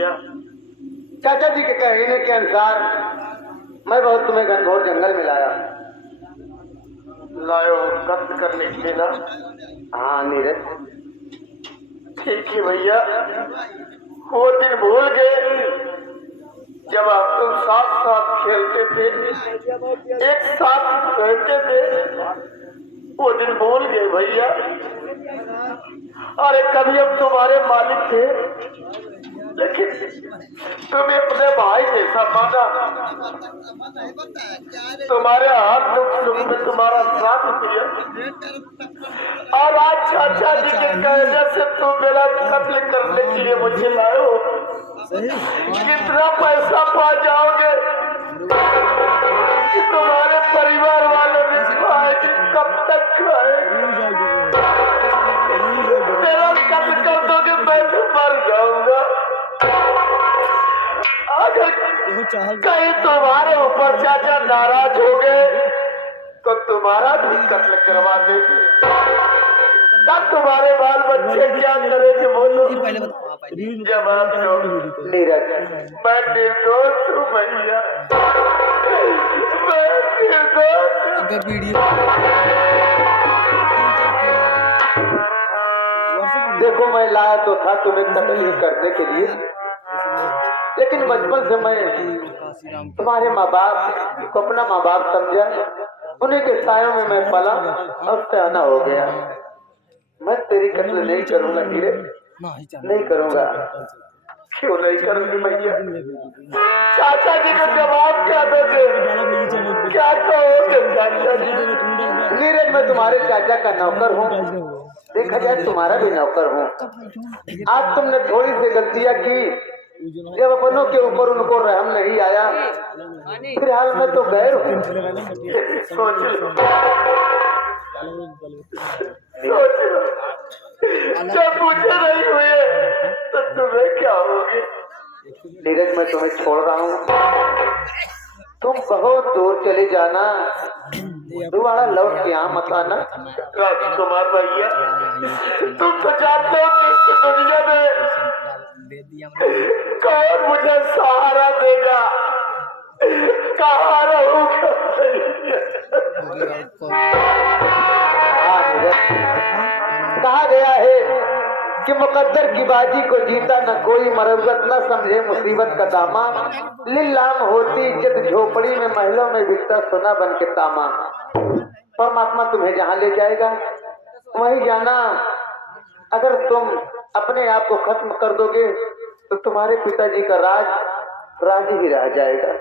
भैया। चाचा जी के कहने के अनुसार मैं बहुत तुम्हें घनघोर जंगल में लाया। लायो कत्ल करने के लिए ना? हाँ नीरज, ठीक है भैया। वो दिन भूल गए जब आप तुम साथ साथ खेलते थे, एक साथ रहते थे। वो दिन भूल गए भैया। अरे कभी हम तुम्हारे मालिक थे, लेकिन तुम्हें अपने भाई जैसा माना। तुम्हारे हाथ दुख सुख में तुम्हारा साथ दिया, और आज चाचा जी के कहने से तुम मेरा कत्ल करने के लिए मुझे लाए हो। कितना पैसा पा जाओगे कि तुम्हारे परिवार वालों ने खाएगी, कब तक खाएगी? मेरा कत्ल कर दोगे मैं भी मर जाऊंगा। अगर कहीं तुम्हारे ऊपर चाचा नाराज हो गए तो तुम्हारा भी कत्ल करवा देंगे। तब तुम्हारे बाल बच्चे क्या करेंगे बोलो? जवाब दो। नीरज, मैं निर्दोष हूँ भैया, मैं निर्दोष हूँ। देखो मैं लाया तो था तुम्हें कत्ल ही करने के लिए, लेकिन बचपन से मैं तुम्हारे माँ बाप को अपना माँ बाप समझा। उन्हीं के सायों में मैं पला और सयाना हो गया। मैं तेरी कत्ल नहीं करूंगा नीरज, नहीं करूंगा। क्यों नहीं करूंगी भैया? चाचा जी को जवाब क्या दोगे? क्या कहोगे चाचा जी? नीरज, मैं तुम्हारे चाचा का नौकर हूँ, देखा जाए तुम्हारा भी नौकर हूँ। आज तुमने थोड़ी सी गलतियाँ की, जब अपनों के ऊपर उनको रहम नहीं आया, फिलहाल मैं तो गैर हूँ। सोच लो, जब मुझे नहीं हुए तो तुम्हें क्या होगी? नीरज, मैं तुम्हें छोड़ रहा हूँ, तुम बहुत दूर चले जाना, दोबारा लौट के यहाँ मत आना। राजकुमार भैया, तुम तो जानते हो कि इस दुनिया में कौन मुझे सहारा देगा, कहाँ रहूंगा? कहा गया है कि मुकद्दर की बाजी को जीता न कोई, मरवत न समझे मुसीबत का दामा। लिल्लाम होती इज्जत झोपड़ी में, महलों में बिकता सोना बन के तामा। परमात्मा तुम्हें जहाँ ले जाएगा वहीं जाना। अगर तुम अपने आप को खत्म कर दोगे तो तुम्हारे पिताजी का राज ही रह जाएगा।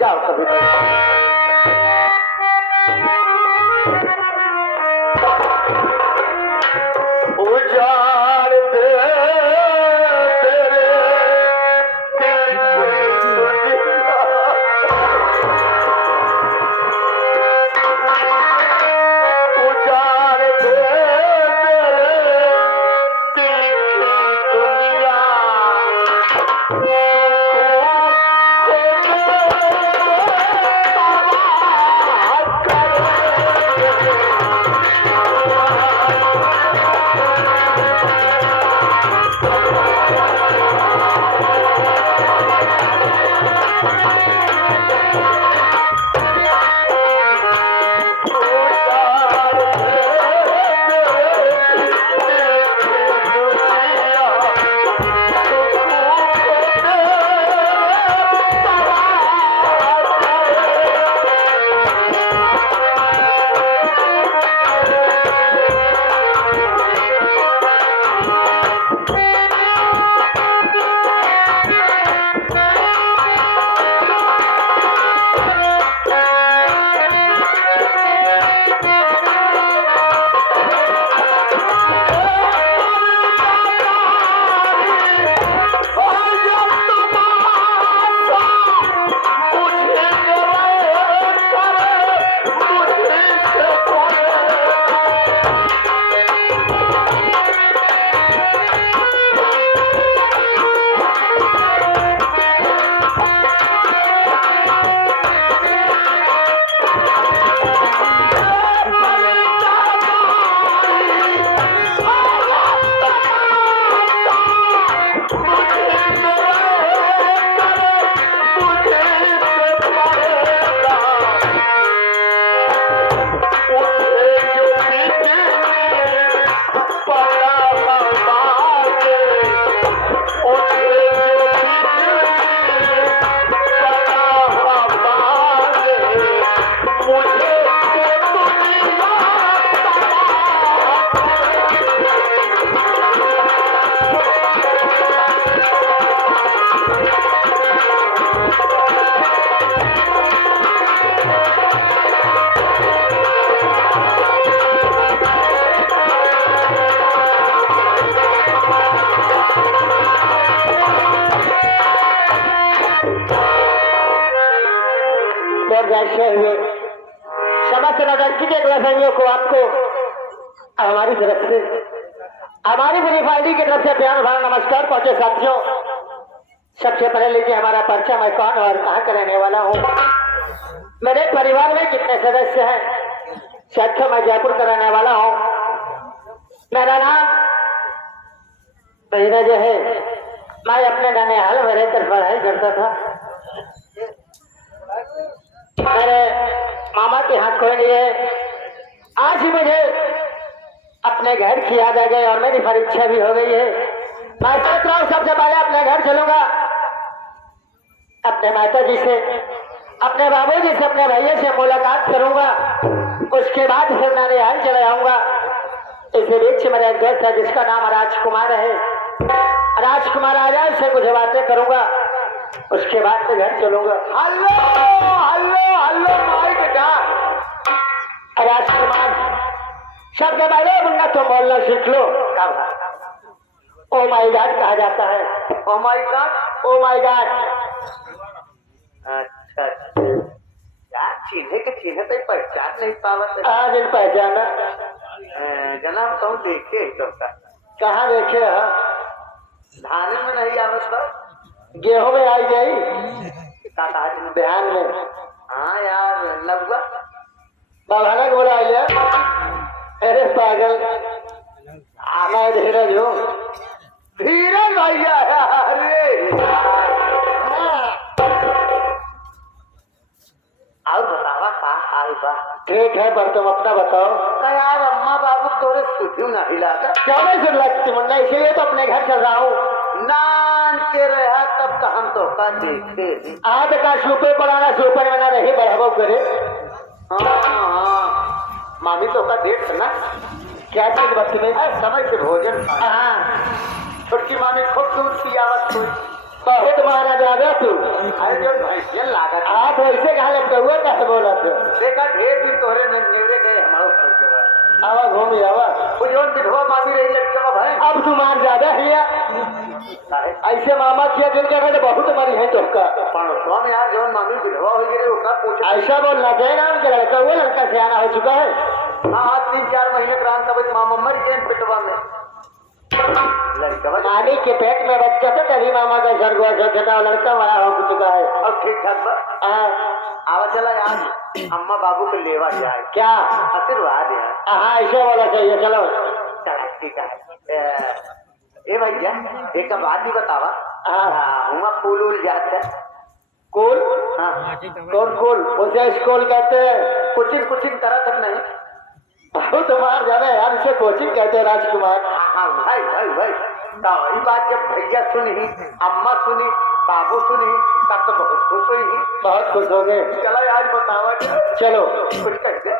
जाओ कभी उजाड़ दे तेरे दिल की दुनिया, उजाड़ दे तेरे दिल की दुनिया। को हमारी तरफ से, हमारी पूरी पार्टी की तरफ से प्यार भरा नमस्कार पहुंचे साथियों। सबसे पहले लीजिए हमारा परिचय, मैं कौन और कहाँ का रहने वाला हूँ, मेरे परिवार में कितने सदस्य हैं। साथियों, मैं जयपुर का रहने वाला हूँ। मेरा नाम धीरज है। मैं अपने ननिहाल में रहकर पढ़ाई करता था। मेरे मामा के हाथ खोल लिए। आज ही मुझे अपने घर की याद आ गई और मेरी परीक्षा भी हो गई है। मैं सोच रहा हूँ सबसे पहले अपने घर चलूंगा, अपने माता जी से, अपने बाबू जी से, अपने भैया से मुलाकात करूंगा। उसके बाद फिर ननिहाल चले जाऊंगा। इसी बीच मेरा एक दोस्त है जिसका नाम राजकुमार है। राजकुमार आ जाए, उससे कुछ बातें करूंगा। उसके बाद मैं घर चलूंगा। हल्लो हल्लो हल्लो माई बेटा। राजकुमार शब्द पहले मुन्ना तुम बोलना सीख लो। ओ माई गॉड कहा जाता है। ओ माई गॉड, ओ माई गॉड। अच्छा यार, चीन्हे के चीन्हे तो पहचान नहीं पावत। आज इन पहचाना जनाब कहूँ देखे सबका। कहाँ देखे? हाँ, धान में नहीं आवत बा, गेहूं में आई गई ध्यान में। हाँ यार, नब्बा बाबा को बोला यार। अरे पागल, मैं धीरज हूँ। धीरज भैया, अरे और बतावा का हाल बा? ठीक है, पर तुम अपना बताओ। यार अम्मा बाबू तोरे सुधियो ना हिलाता, क्यों नहीं सुन लगती मुन्ना, इसीलिए तो अपने घर चल रहा हूँ। नान के रहा तब का हम तो का देखे आज का सुपर पढ़ाना, सुपर बना रही बढ़ावो करे। हाँ, मामी तो का देख ना क्या चीज बच्चे में समय से भोजन। हाँ, छोटकी मामी खूब दूध पियावत हुई। बहुत मारा ज्यादा तू। अरे जो भैंसिया लागत आप वैसे कहा लगता हुआ कैसे बोला था? देखा ढेर दिन तोहरे नेवरे गए हमारे आवा घूम आवा विधवा मामी रही लड़का भाई। अब तू मार ज्यादा है ऐसे मामा किया दिल कर रहे बहुत मरी है तुमका। स्वामी यार जवन मामी विधवा हो गई उसका पूछा, ऐसा बोलना चाहिए ना। उनके लड़का हुआ, लड़का सियाना हो चुका है। हाँ, आज 3-4 महीने क्रांत तब मामा मर गए पिटवा में। मामी के पेट में बच्चा था तभी मामा का सर हुआ था, लड़का बड़ा हो चुका है और ठीक ठाक। आवा चला यार, अम्मा बाबू को लेवा जाए क्या आशीर्वाद है। हाँ, ऐसे बोला चाहिए। चलो चला ठीक है। ए भैया एक बात ही बतावा। हुआ फूल उल जाता है कोल। हाँ, कौन कोल? उसे स्कूल कहते हैं। कोचिंग कोचिंग तरह तक नहीं, बहुत मार जावे यार, इसे कोचिंग कहते हैं राजकुमार। हाँ भाई भाई भाई, तो ये बात जब भैया सुनी, अम्मा सुनी, बाबू सुनी, तब तो बहुत खुश हुई। बहुत खुश हो गए। चलो आज बतावा, चलो कुछ कह दे।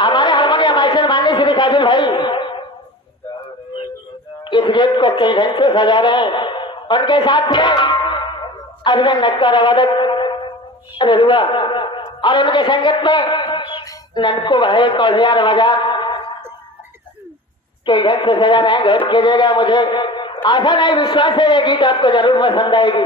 हमारे हारमोनियम माइसर मानने से काजल भाई इस गेट को कई ढंग से सजा रहे हैं। उनके साथ में अरविंद नक्कर अवधक रुआ और उनके संगत में ननको भाई कौलियार वजा कई ढंग से सजा रहे हैं। घर के देगा, मुझे आशा नहीं विश्वास है ये गीत आपको जरूर पसंद आएगी।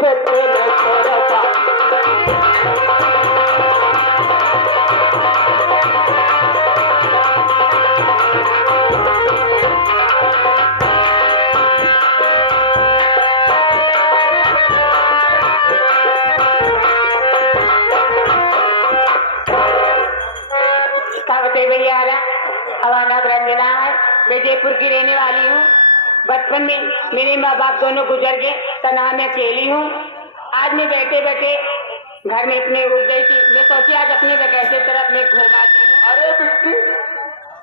कैसे खेले तेरे साथ। भैया हमारा नाम रंजना है। मैं जयपुर की रहने वाली हूँ। बचपन में मेरे माँ बाप दोनों गुजर गए, तनहा मैं अकेली हूँ। आज मैं बैठे बैठे घर में अपने रुक गई थी। मैं सोची आज अपने वैसे तरफ में घूम आती हूँ। अरे बिट्टी,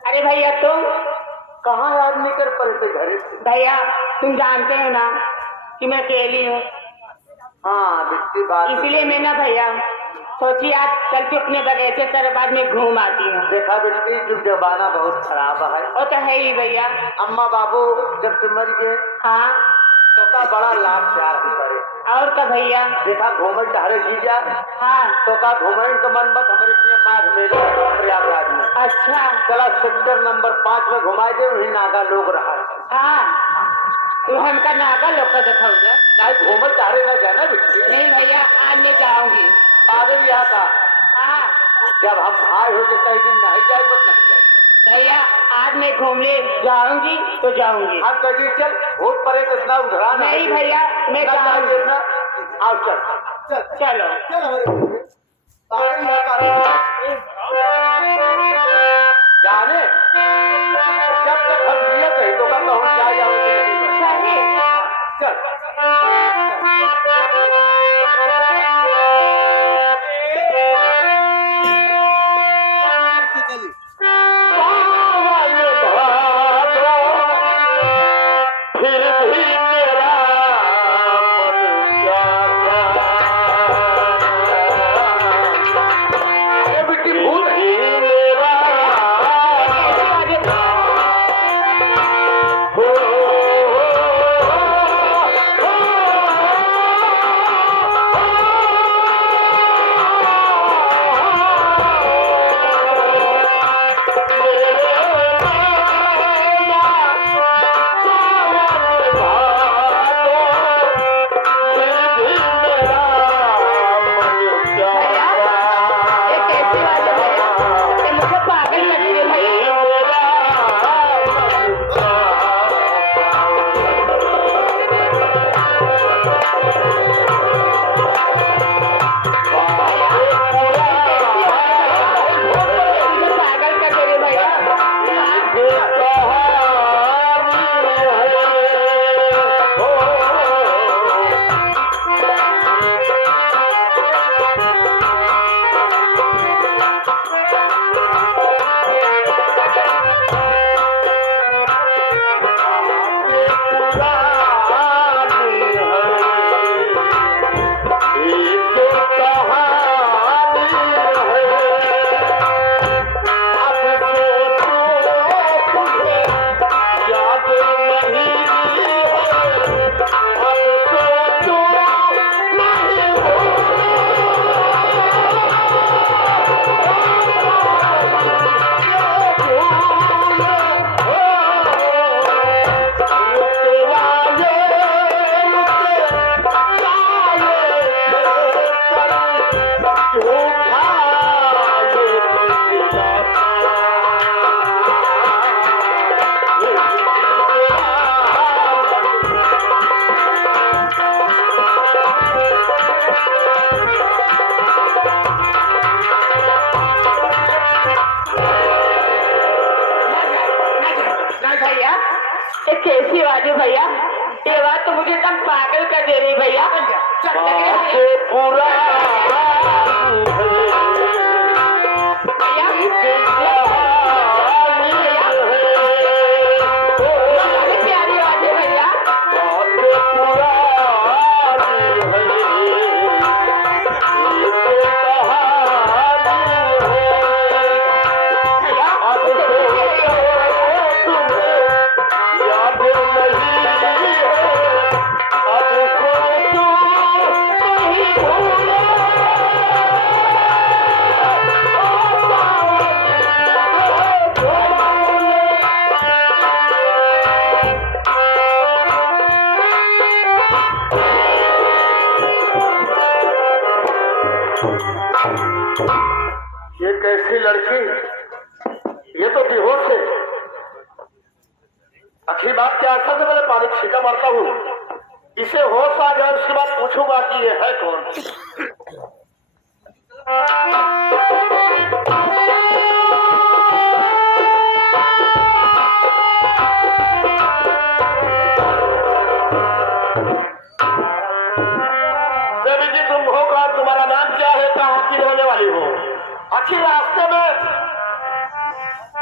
अरे भैया तुम कहाँ याद नहीं कर पड़े थे घरे से? भैया तुम जानते हो ना कि मैं अकेली हूँ, हाँ बिट्टी बात इसलिए मैं ना भैया सोची आज चल के अपने बगीचे तरफ आज मैं घूम आती हूँ। देखा बिट्टी, जो जमाना बहुत खराब है। वो तो है ही भैया। अम्मा बाबू जब से मर गए हाँ तो का बड़ा लाभ प्यार भी करे। और का भैया। देखा घूमन चाहे जी जा हाँ तो का घूमन का मन मत हमारे लिए माघ मेले प्रयागराज में। अच्छा चला सेक्टर नंबर 5 में घुमाए दे, वही नागा लोग रहा। हाँ तू हमका नागा लोग का दिखाऊंगा। नहीं घूमन चाहे ना जाना बिट्टी। नहीं भैया आज मैं जाऊंगी। पागल यहाँ था, हाँ जब हम भाई हो गए कई दिन नहीं जाए मत नहीं जाए। भैया आज मैं घूमने जाऊंगी तो जाऊंगी। हाँ कभी चल वोट पड़े तो इतना उधरा ना। नहीं भैया मैं जाऊंगी। आओ चल चल चलो जाने जब तक हम जिए कहीं तो का कहूँ जाए चलिए। चल कैसी बात है भैया, ये बात तो मुझे एकदम पागल कर दे रही भैया। पूरा प्यारी बात है भैया। अब ये कैसी लड़की, ये तो बेहोश है। अच्छी बात क्या, ऐसा से मैंने पानी छींटा मारता हूँ, इसे होश आ जाए, उसके बाद पूछूंगा कि ये है कौन। देवी जी तुम हो कौन, तुम्हारा नाम क्या है, कहाँ की रहने वाली हो? अच्छी रास्ते में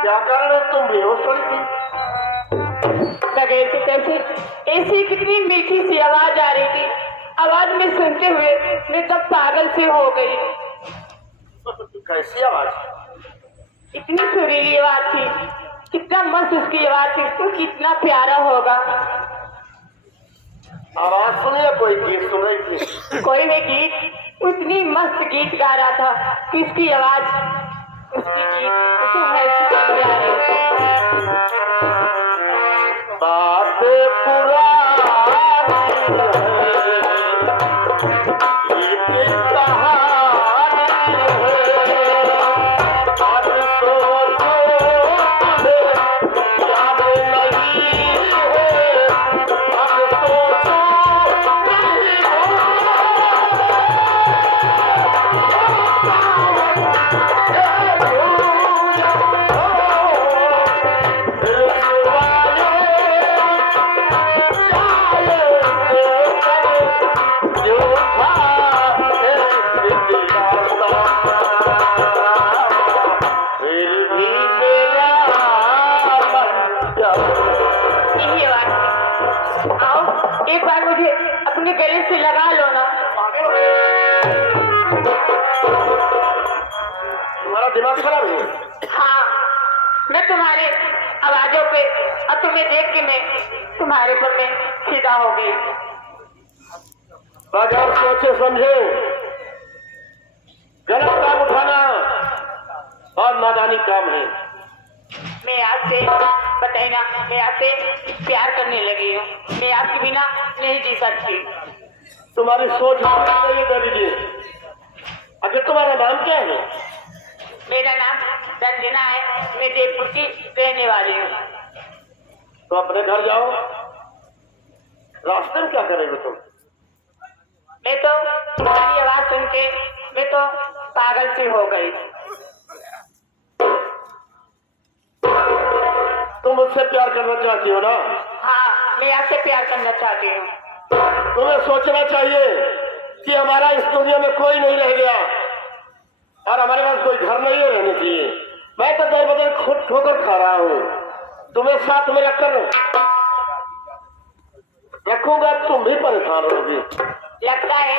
क्या कर रहे, तुम बेहोश पड़ी थी? लगे थे कैसे, ऐसी कितनी मीठी सी आवाज आ रही थी, आवाज में सुनते हुए मैं तब पागल से हो गई। कैसी आवाज? इतनी सुरीली आवाज थी, कितना मस्त उसकी आवाज थी, तो कितना प्यारा होगा। आवाज सुनिए, कोई गीत सुन रही थी? कोई भी गीत, उतनी मस्त गीत गा रहा था कि उसकी आवाज, उसकी गीत उसे ऐसी चली आ रही थी। बातें पुरानी है, ये कहानी है, अब सोचो तुम्हें याद नहीं है, अब सोचो नहीं यही आवाज थी। आओ एक बार मुझे अपने गले से लगा लो ना। तुम्हारा दिमाग खराब है? हाँ, मैं तुम्हारे आवाजों पे और तुम्हें देख के मैं तुम्हारे पर मैं फिदा हो गई। बगैर सोचे समझे गलत काम उठाना और नादानी काम है। मैं आपसे बताई ना, मैं आपसे प्यार करने लगी हूँ, मैं आपके बिना नहीं जी सकती। तुम्हारी सोच सही है देवी जी। अगर तुम्हारा नाम क्या है? मेरा नाम रंजना है, मैं जयपुर की रहने वाली हूँ। तो अपने घर जाओ, रास्ते में क्या करेंगे तुम? मैं तो तुम्हारी आवाज सुन के मैं तो पागल सी हो गई। तुम मुझसे प्यार करना चाहती हो ना? हाँ, मैं आपसे प्यार करना चाहती हूँ। तुम्हें सोचना चाहिए कि हमारा इस दुनिया में कोई नहीं रह गया और हमारे पास कोई घर नहीं रहने चाहिए। मैं तो दर बदल खुद ठोकर खा रहा हूँ, तुम्हें साथ में रखकर रखूंगा, तुम भी परेशान होगी। लगता है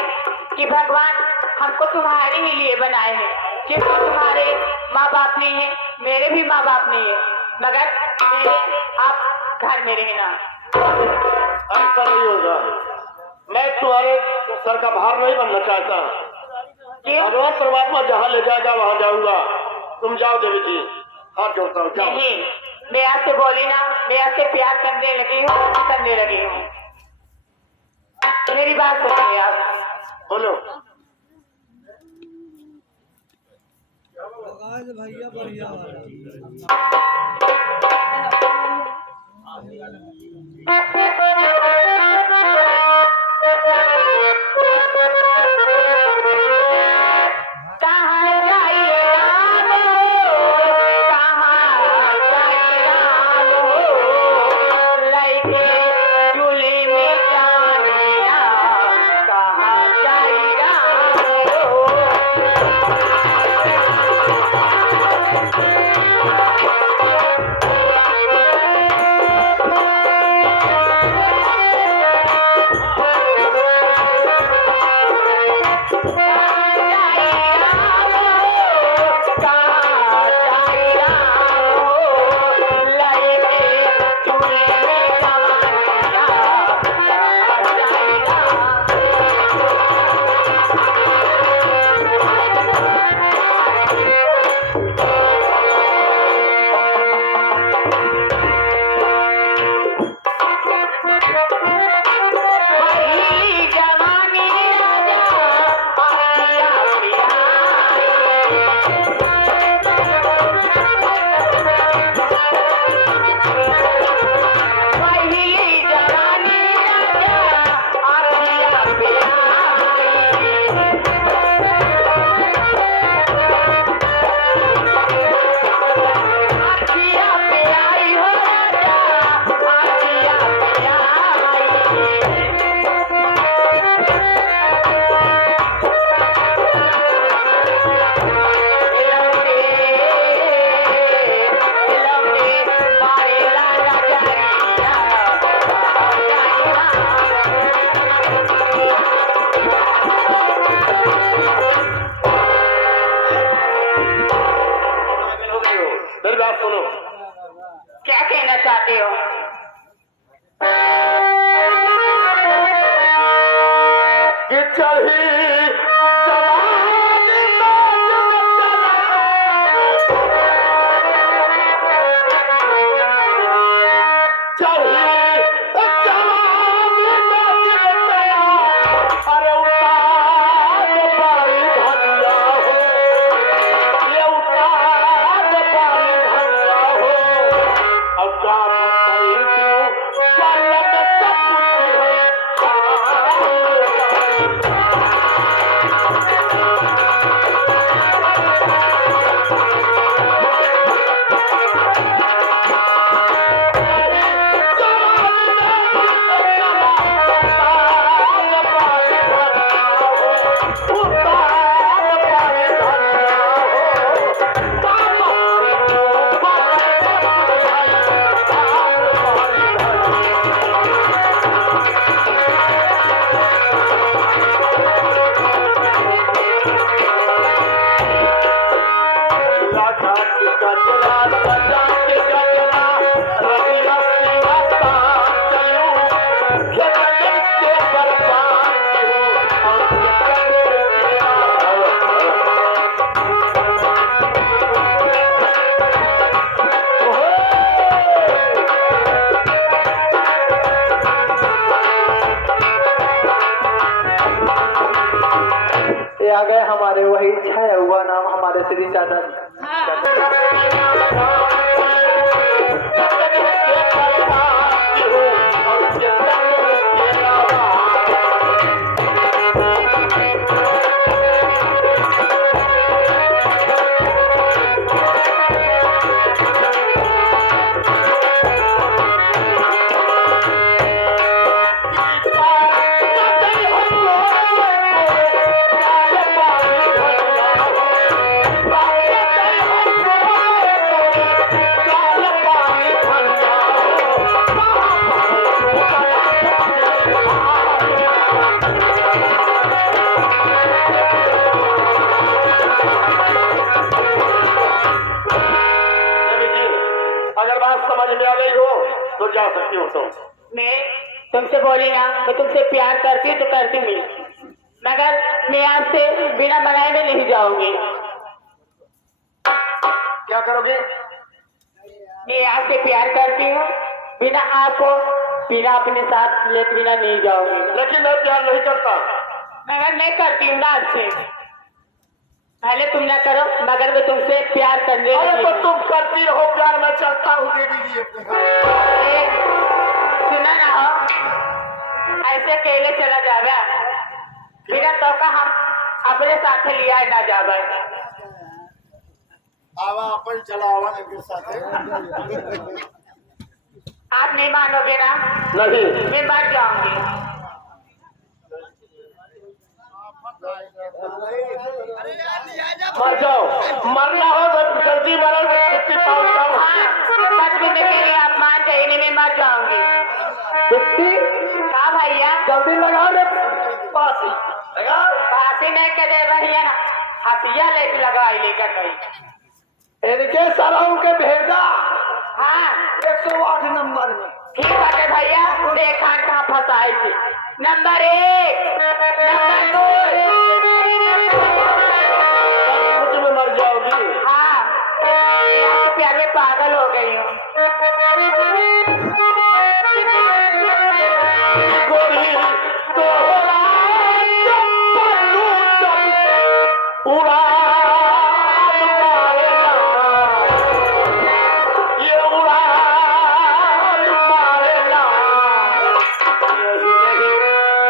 कि भगवान हमको तुम्हारे ही लिए बनाए हैं, क्योंकि तुम्हारे माँ बाप नहीं है, मेरे भी माँ बाप नहीं है, मगर मेरे आप घर में रहना। ऐसा नहीं होगा, मैं तुम्हारे सर का भार नहीं बनना चाहता। क्यों? भगवान परमात्मा जहाँ ले जाएगा वहाँ जाऊंगा। तुम जाओ देवी जी, हाथ जोड़ता हूँ, जाओ। नहीं, मैं आपसे बोली ना, मैं आपसे प्यार करने लगी हूँ। मेरी बात सुनिए आप। बोलो। भैया बढ़िया कहाँ जाइए राम हो, कहाँ जाइए राम हो, लइके चूल्हे में जानिया, कहाँ जाइए राम हो। कि चढ़ी जवानी में चढ़ी जवानी में अरे उतार पारी धंधा हो, ये उतार पारी धंधा हो। अब काम नहीं क्यों पलक सब कुछ है ये आ गए हमारे वही छाया हुआ नाम हमारे श्री चादर। अगर बात समझ में आ गई हो तो जा सकती हो। तो मैं तुमसे बोली ना, मैं तुमसे प्यार करती हूँ तो करती हूँ, मगर मैं आपसे बिना बनाए में नहीं जाऊंगी। क्या करोगे? मैं आपसे प्यार करती हूँ, बिना आपको बिना अपने साथ लेके बिना नहीं जाऊंगी। लेकिन मैं प्यार नहीं करता। मगर मैं करती हूँ ना आपसे, पहले तुम ना करो मगर मैं तुमसे प्यार करने अरे लगी तो हूँ। तुम करती रहो प्यार, मैं चाहता हूँ दे दीजिए अपने घर। ए, सुना ना हो, ऐसे अकेले चला जावे बिना तो का हम अपने साथ लिया ना जावे। आवा अपन चलावा के साथ आप नहीं मानोगे ना? नहीं। मैं मर जाऊंगी। मर जाओ, मरना हो तो जल्दी मरो, छुट्टी पाओ जाओ। हाँ, 10 मिनट के लिए आप मान जाइए, नहीं मैं मर जाऊंगी। छुट्टी हाँ भैया, जल्दी लगाओ रे पासी लगाओ। फांसी नहीं करे भैया ना, हसिया लेके लगाई लेकर कहीं। इनके सराऊ के भेजा हाँ 108 नंबर में। ठीक है भैया, देखा कहाँ फंसाई थी। Number 1, number 2। मुझे में मर जाओगी। हाँ, मैं आपके प्यार में पागल हो गई हूँ। गोरी तोरा पल्लू जब उड़ान मारेला, ये उड़ान मारेला, यही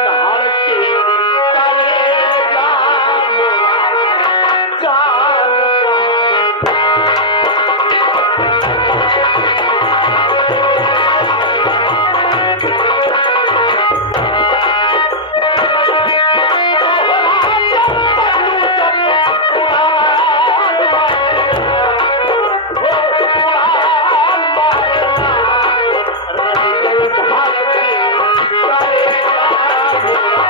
धरती करेगा मोरा जान। Oh,